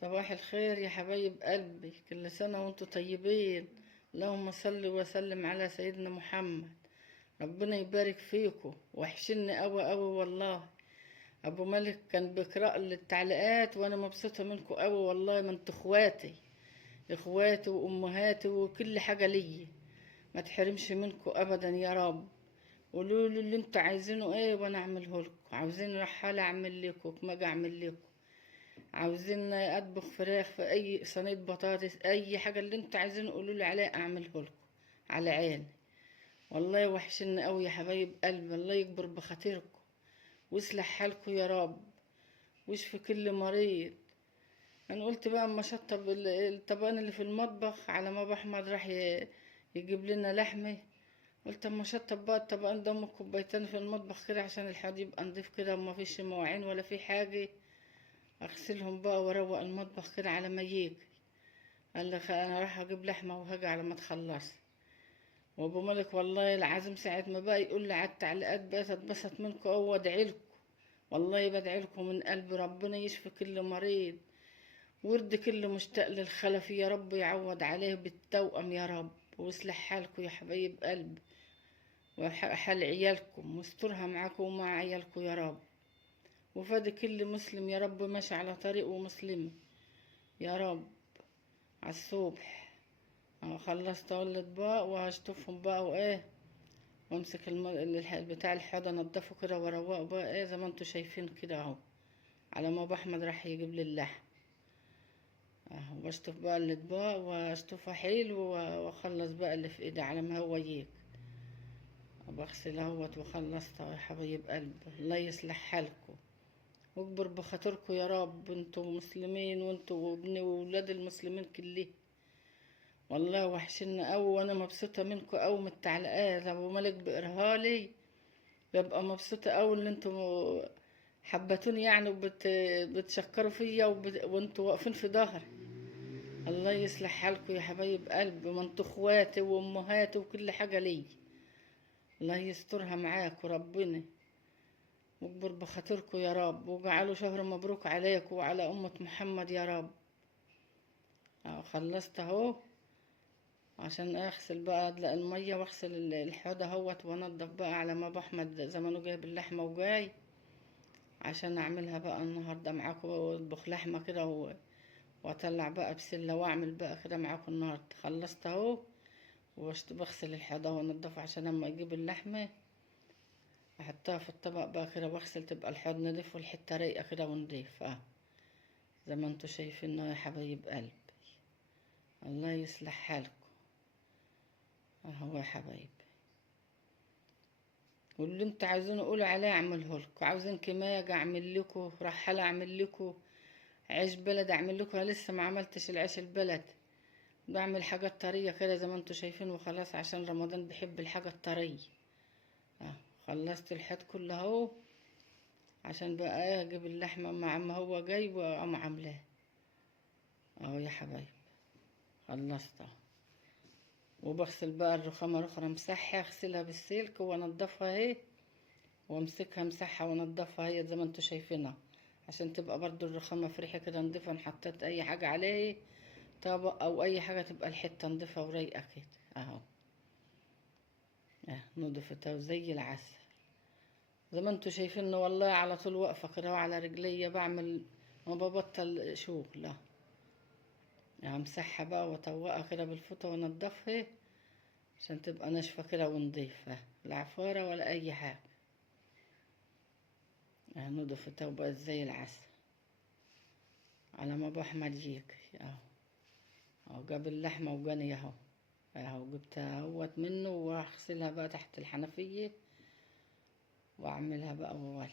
صباح الخير يا حبايب قلبي، كل سنة وانتم طيبين. اللهم صل وسلم على سيدنا محمد. ربنا يبارك فيكم، وحشني قوي قوي والله. ابو مالك كان بيقرأ لي التعليقات وانا مبسوطة منكم قوي والله. ما انتوا اخواتي وامهاتي وكل حاجة ليا. ما تحرمش منكم ابدا يا رب. قولوا لي اللي انتوا عايزينه ايه وانا اعمله لكم. عاوزين رحالة اعمل لكم، كماجة اعمل لكم. عاوزين اطبخ فراخ في اي صينيه بطاطس، اي حاجه اللي انتوا عايزين قولوا لي عليها اعمله لكم على عيني. والله وحشني قوي يا حبايب قلبي. الله يكبر بخاطركم ويصلح حالكم يا رب، ويشفي كل مريض. انا قلت بقى اما شطب الطبقان اللي في المطبخ على ما ابو احمد راح يجيب لنا لحمه. قلت اما شطب بقى الطبقان ده كوبايتين في المطبخ كده عشان الحوض يبقى نضيف كده وما فيش مواعين ولا في حاجه. اغسلهم بقى واروق المطبخ كده على ما يجي. قال لك انا راح اجيب لحمه وهاجي على ما تخلص. وابو ملك والله العظيم ساعه ما بقى يقول لي على التعليقات بقيت اتبسط منكم او وادعي لكم. والله بدعي لكم من قلبي، ربنا يشفي كل مريض ويرضي كل مشتاق للخلف يا رب، يعوض عليه بالتوأم يا رب، ويصلح حالكم يا حبايب قلبي وحال عيالكم، واسترها معاكم ومع عيالكم يا رب. وفادي كل مسلم يا رب ماشي على طريقه مسلم يا رب. على الصبح خلصت اقول الاطباق وهشطفهم بقى وايه، وامسك بتاع الحوض انضفه كده واروقه بقى ايه زي ما انتوا شايفين كده اهو. على ما ابو احمد راح يجيب لي اللحم اهو، بشطف بقى الاطباق واشطفها حلو واخلص بقى اللي في ايدي على ما هو يجي. بغسل اهوت وخلصت اهو يا حبايب قلبي. الله يصلح حالكم واكبر بخاطركم يا رب، انتوا مسلمين وانتوا وابني وولاد المسلمين كلهم. والله وحشنا قوي وانا مبسوطه منكم قوي من التعليقات. ابو مالك بيقراها لي ببقى مبسوطه قوي ان انتوا حبتوني يعني بتشكروا فيا وانتوا واقفين في ظهري. الله يصلح حالكم يا حبايب قلبي، ما انتوا اخواتي وامهاتي وكل حاجه لي. الله يسترها معاك وربنا واكبر بخاطركم يا رب، واجعلوا شهر مبروك عليكم وعلى امه محمد يا رب. خلصت اهو عشان اغسل بقى ادلق الميه واغسل الحوض اهوت وانضف بقى على ما ابو احمد زمانه جايب اللحمه وجاي عشان اعملها بقى النهارده معاكم، واطبخ لحمه كده واطلع بقى بسله واعمل بقى كده معاكم النهارده. خلصت اهو بغسل الحوض وانضفه عشان اما اجيب اللحمه احطها في الطبق بقى كده واغسل تبقى الحوض نضيف والحته رايقه كده ونضيف زي ما انتوا شايفين يا حبايب قلبي. الله يصلح حالكم اهو يا حبايبي. واللي انت عايزين قولوا عليه اعمله لكم. عاوزين كماجة اعمل لكم، رحالة اعمل لكم، عيش بلد اعمل لكم. انا لسه ما عملتش العيش البلد، بعمل حاجات طرية كده زي ما انتوا شايفين وخلاص عشان رمضان بيحب الحاجة الطرية. اه خلصت الحيط كله اهو عشان بقى ايه اجيب اللحمة مع ما هو جاي واقوم عاملاه اهو يا حبايب. خلصت اهو وبغسل بقى الرخامة الاخرى مسحها، اغسلها بالسلك وانضفها اهي، وامسكها امسحها وانضفها هي زي ما انتوا شايفينها عشان تبقى برضو الرخامة فريحة كده نضيفة. حطيت اي حاجة عليه طبق او اي حاجة تبقى الحتة نضيفة ورايقة كده اهو. نضفتها وزي العسل زي ما انتوا شايفين. والله على طول واقفة كده وعلى رجليا بعمل، ما ببطل شغل. امسحها بقى واطوقها كده بالفوطة وانضفها عشان تبقى ناشفة كده ونضيفة، لا عفارة ولا اي حاجة. نضفتها وبقت زي العسل على ما ابو احمد يجي اهو. اهو جاب اللحمة وجاني اهو. اهو جبتها اهوت منه واغسلها بقى تحت الحنفية واعملها بقى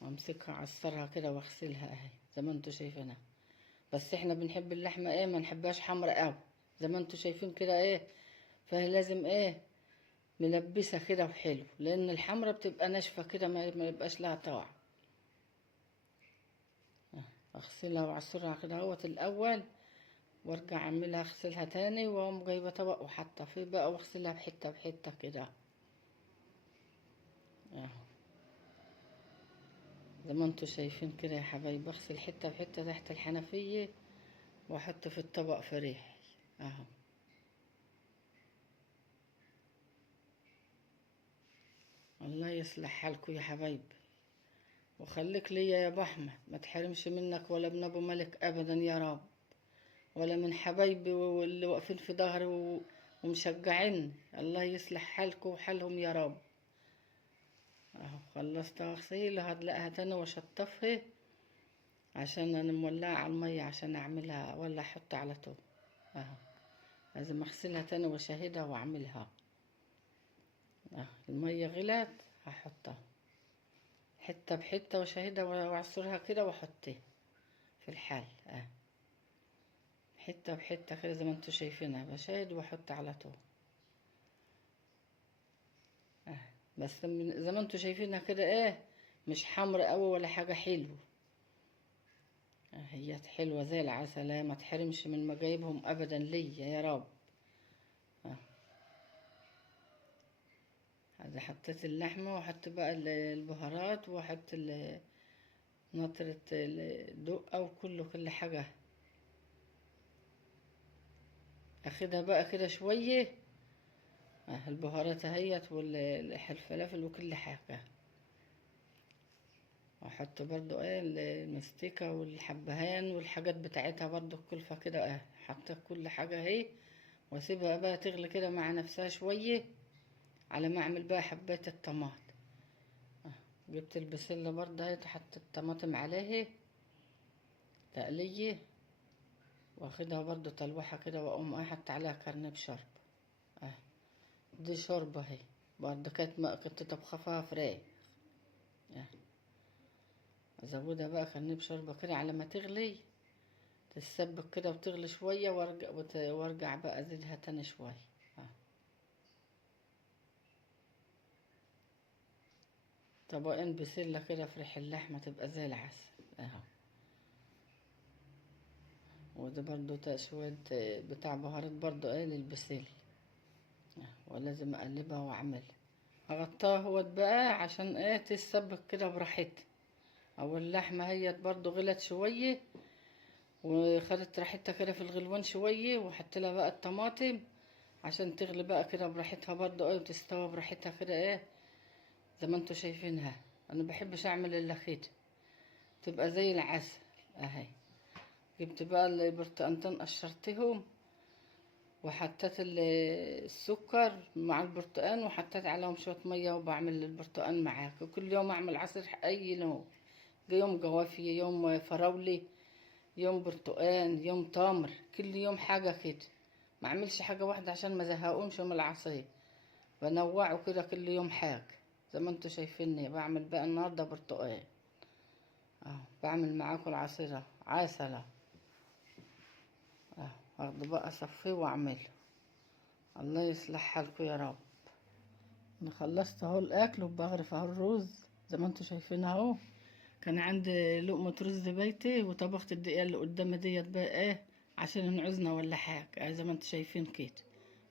وامسكها اعصرها كده واغسلها اهي زي ما انتوا شايفينها. بس احنا بنحب اللحمة ايه، ما نحبهاش حمرا قوي زي ما انتوا شايفين كده ايه. فهي لازم ايه ملبسة كده وحلو، لان الحمرا بتبقى ناشفة كده ما يبقاش لها طعم. اغسلها واعصرها كده اهوت الاول وارجع اعملها اغسلها تاني واقوم جايبه طبق وحاطه فيه بقى واغسلها بحته بحته كده اهو. زي ما انتوا شايفين كده يا حبايب، بغسل حتة بحتة تحت الحنفية واحط في الطبق في ريحي اهو. الله يصلح حالكم يا حبايبي، وخليك ليا يا ابو احمد، ما تحرمش منك ولا من ابو ملك ابدا يا رب، ولا من حبايبي واللي واقفين في ظهري ومشجعين. الله يصلح حالكم وحالهم يا رب. اهو خلصت غسيل، هدلقها تاني واشطفها عشان انا مولعه على الميه عشان اعملها ولا احط على طول. اهو لازم اغسلها تاني واشهدها واعملها. اهو الميه غلت، هحطها حته بحته واشهدها واعصرها كده واحطها في الحل. اهو حته بحته كده زي ما انتوا شايفينها، بشاهد واحط على طول. اهو بس زي ما انتوا شايفينها كده ايه، مش حمر قوي ولا حاجه، حلوه. هي حلوه زي العسل، ما تحرمش من مجايبهم ابدا ليا يا رب. هذا حطيت اللحمة وحط بقى البهارات وحط نطرة الدقة وكله كل حاجة. اخدها بقى كده شوية. البهارات اهيت والفلافل وكل حاجة. واحط برضو ايه المستكة والحبهان والحاجات بتاعتها برضو الكلفة كده. حطيت كل حاجة اهي، واسيبها بقى تغلي كده مع نفسها شوية على ما اعمل بقى حبات الطماط. جبت البسلة برضه اهي، حطيت الطماطم عليها تقلية، واخدها برضو تلوحة كده، واقوم احط عليها كرنب شرب. اه دي شوربة اهي، برضو كنت طبخة فيها فراخ. اه ازودها بقى كرنب شوربة كده على ما تغلي، تتسبك كده وتغلي شوية، وارجع بقى ازيدها تاني شوية. اه طبقين بسلة كده في ريح اللحمة تبقى زي العسل اهو. وده برضو شوية بتاع بهارات برضو ايه للبسل. ولازم اقلبها واعملها. اغطاها هوت بقى عشان ايه تتسبك كده براحتها. او اللحمه هي برضو غلت شويه وخدت راحتها كده في الغلوان شويه، وحط لها بقى الطماطم عشان تغلي بقى كده براحتها برضو ايه، وتستوي براحتها كده ايه زي ما انتوا شايفينها. انا بحبش اعمل الا كده، تبقى زي العسل اهي. جبت بقى البرتقانتين قشرتهم، وحطيت السكر مع البرتقان، وحطيت عليهم شويه ميه، وبعمل البرتقان معاك. وكل يوم اعمل عصير اي نوع، يوم جوافي، يوم فراولي، يوم برتقان، يوم تمر، كل يوم حاجة كده. ما اعملش حاجة واحدة عشان ما زهقهمش من العصير، بنوعه كده كل يوم حاجة. زي ما انتوا شايفيني بعمل بقى النهاردة برتقان اهو، بعمل معاكم العصير عسلة اهو. اخده بقى اصفيه واعمله. الله يصلح حالكم يا رب. انا خلصت اهو الاكل، وبغرف اهو الرز زي ما انتوا شايفين اهو. كان عندي لقمة رز بيتي، وطبخت الدقيقة اللي قدامي ديت بقى ايه عشان نعوزنا ولا حاجة زي ما انتوا شايفين كده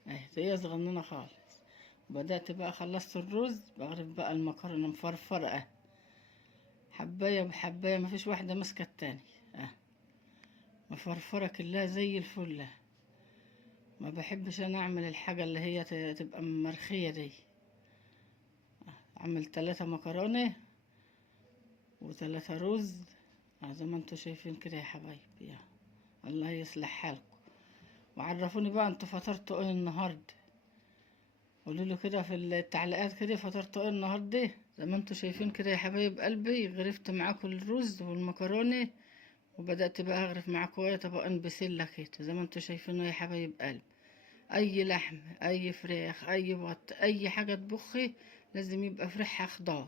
اهي، هي صغننة خالص. بدأت بقى خلصت الرز، بغرف بقى المكرونة مفرفرة حباية بحباية، مفيش واحدة ماسكة التاني مفرفرة كلها زي الفل. ما بحبش انا اعمل الحاجة اللي هي تبقى مرخية دي. اعمل 3 مكرونة و3 رز زي ما انتوا شايفين كده يا حبايبي. الله يصلح حالكم، وعرفوني بقى انتوا فطرتوا ايه النهارده. قولوا له كده في التعليقات كده فطرتوا ايه النهارده. زي ما انتوا شايفين كده يا حبايب قلبي، غرفت معاكم الرز والمكرونه، وبدات بقى اغرف معاكم ايه طبقين بسله كده زي ما انتوا شايفين يا حبايب قلبي. اي لحم، اي فراخ، اي بط، اي حاجه تبخي لازم يبقى في ريحها خضار.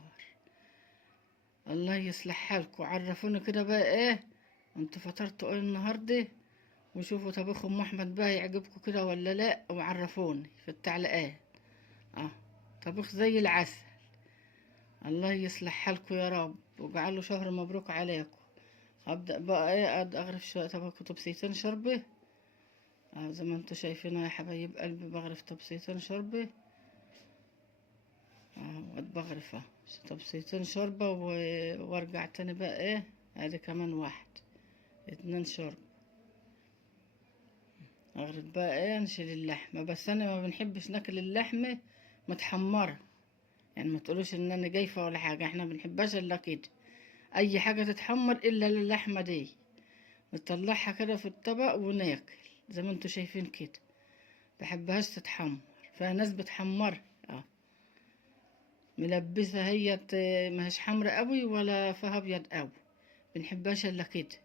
الله يصلح حالكم، عرفوني كده بقى ايه انتوا فطرتوا ايه النهارده، وشوفوا طبخ ام احمد بقى يعجبكم كده ولا لا، وعرفوني في التعليقات. اه طبخ زي العسل. الله يصلح حالكم يا رب، وجعله شهر مبروك عليكم. هبدأ بقى ايه اغرف شوية طبق طبسيتين شربة زي ما انتوا شايفين يا حبايب قلبي، بغرف طبسيتين شربة بغرفة. طبسيتين شوربة وارجع تاني بقى ايه، ادي كمان واحد، 2 شوربة. اغرب بقى ايه، نشيل اللحمة. بس انا ما بنحبش ناكل اللحمة متحمرة، يعني ما تقولوش ان انا جايفة ولا حاجة، احنا بنحبهاش الا كده. اي حاجة تتحمر الا اللحمة دي، نطلعها كده في الطبق وناكل زي ما انتوا شايفين كده. بحبهاش تتحمر، فيها ناس بتحمر ملبسة هي ماهيش حمرا قوي ولا فيها ابيض قوي. بنحبهاش الا كده،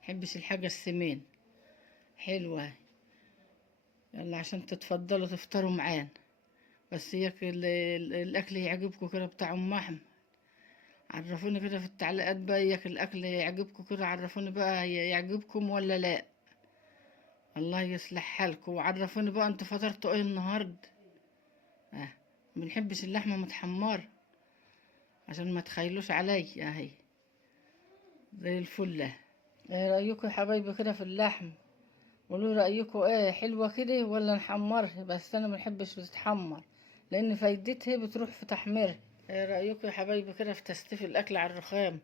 محبش الحاجة السمين. حلوة. يلا عشان تتفضلوا تفطروا معانا. بس هيك الاكل يعجبكم كده بتاع ام احمد. عرفوني كده في التعليقات بقى، هيك الاكل يعجبكم كده، عرفوني بقى يعجبكم ولا لا. الله يصلح حالكم. وعرفوني بقى انتوا فطرتوا ايه النهارده. اه بنحبش اللحمه متحمره عشان ما تخيلوش علي اهي زي الفله. ايه رايكم يا حبايبي كده في اللحم؟ قولوا رايكم ايه، حلوه كده ولا نحمرها؟ بس انا منحبش تتحمر لان فايدتها بتروح في تحميرها. ايه رايكم يا حبايبي كده في تستيف الاكل على الرخام؟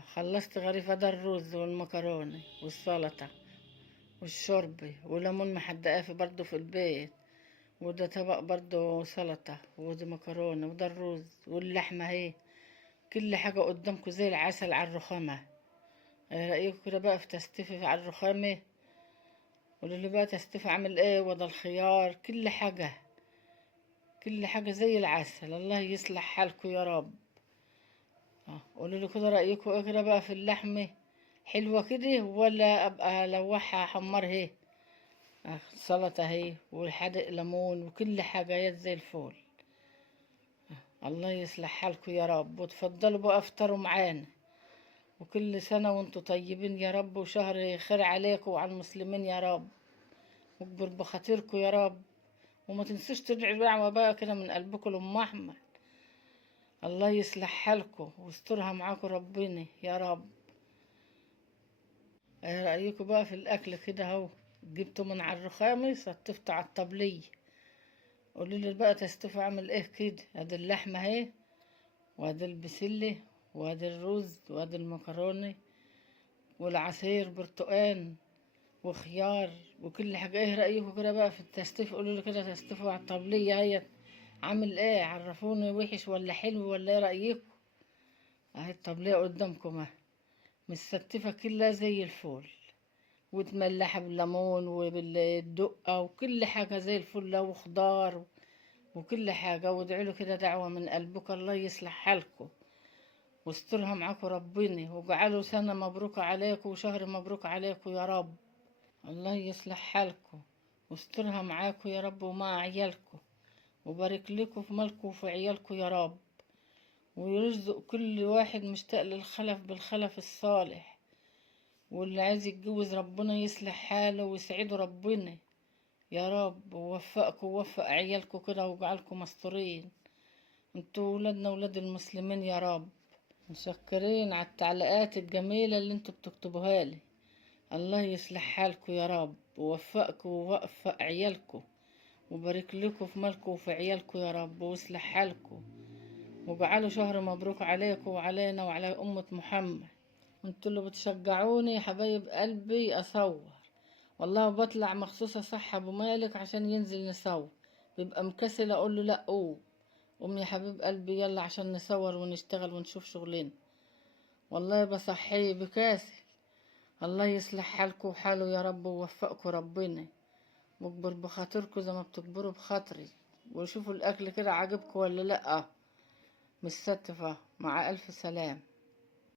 خلصت غريفه، ده الرز والمكرونه والسلطه والشوربه وليمون محدقاه في برضه في البيت، وده طبق برضه سلطه، وده مكرونه، وده الرز واللحمه اهي. كل حاجه قدامكم زي العسل على الرخامه. ايه رايكم كده بقى في تستيف على الرخامه؟ قولوا لي بقى تستيف عامل ايه، وده الخيار، كل حاجه كل حاجه زي العسل. الله يصلح حالكم يا رب. قولوا لي كده رايكم ايه كده بقى في اللحمه، حلوه كده ولا ابقى لوحها احمرها؟ سلطه اهي والحدق ليمون وكل حاجه زي الفل. الله يصلح حالكم يا رب. وتفضلوا بقى افطروا معانا. وكل سنه وانتم طيبين يا رب، وشهر خير عليكم وعلى المسلمين يا رب، واكبر بخاطركم يا رب. وما تنسوش تدعوا دعوة بقى كده من قلبكم لأم أحمد. الله يصلح حالكم ويسترها معاكم ربنا يا رب. ايه رأيكم بقى في الأكل كده اهو؟ جبته من على الرخامة سطفته على الطبلية. قولوا لي بقى تستوفوا عامل ايه كده. ادي اللحمة اهي، وادي البسلة، وادي الرز، وادي المكرونة، والعصير برتقان وخيار وكل حاجة. ايه رأيكم كده بقى في التستيف؟ قولوا لي كده تستيفوا على الطبلية اهي عامل ايه، عرفوني وحش ولا حلو ولا ايه رأيكم. اهي الطبلية قدامكم اهي مستفتفة كلها زي الفل، وتملحة بالليمون وبالدقة وكل حاجة زي الفل، وخضار وكل حاجة. وادعوا له كده دعوة من قلبك، الله يصلح حالكم واسترها معاكم ربنا، وجعلوا سنة مبروكة عليكم وشهر مبروك عليكم يا رب. الله يصلح حالكم واسترها معاكم يا رب ومع عيالكم، وبارك لكم في مالكم وفي عيالكم يا رب، ويرزق كل واحد مشتاق للخلف بالخلف الصالح. واللي عايز يتجوز ربنا يصلح حاله ويسعده ربنا يا رب، ووفقكم ووفق عيالكم كده وجعلكم مستورين. انتوا ولادنا ولاد المسلمين يا رب. مشكرين على التعليقات الجميلة اللي انتوا بتكتبوها لي. الله يصلح حالكم يا رب ووفقكم ووفق عيالكم، وبارك لكم في مالكم وفي عيالكم يا رب، ويصلح حالكم، وجعلوا شهر مبروك عليكم وعلينا وعلى أمة محمد. انتوا اللي بتشجعوني يا حبايب قلبي اصور. والله بطلع مخصوص اصحى ابو مالك عشان ينزل نصور، بيبقى مكسل اقول له لا قوم. قوم يا حبيب قلبي يلا عشان نصور ونشتغل ونشوف شغلنا. والله بصحيه بكاسل. الله يصلح حالكم وحاله يا رب ووفقكم ربنا، واكبر بخاطركم زي ما بتكبروا بخاطري. وشوفوا الاكل كده عجبكم ولا لا. مستتفة مع الف سلام.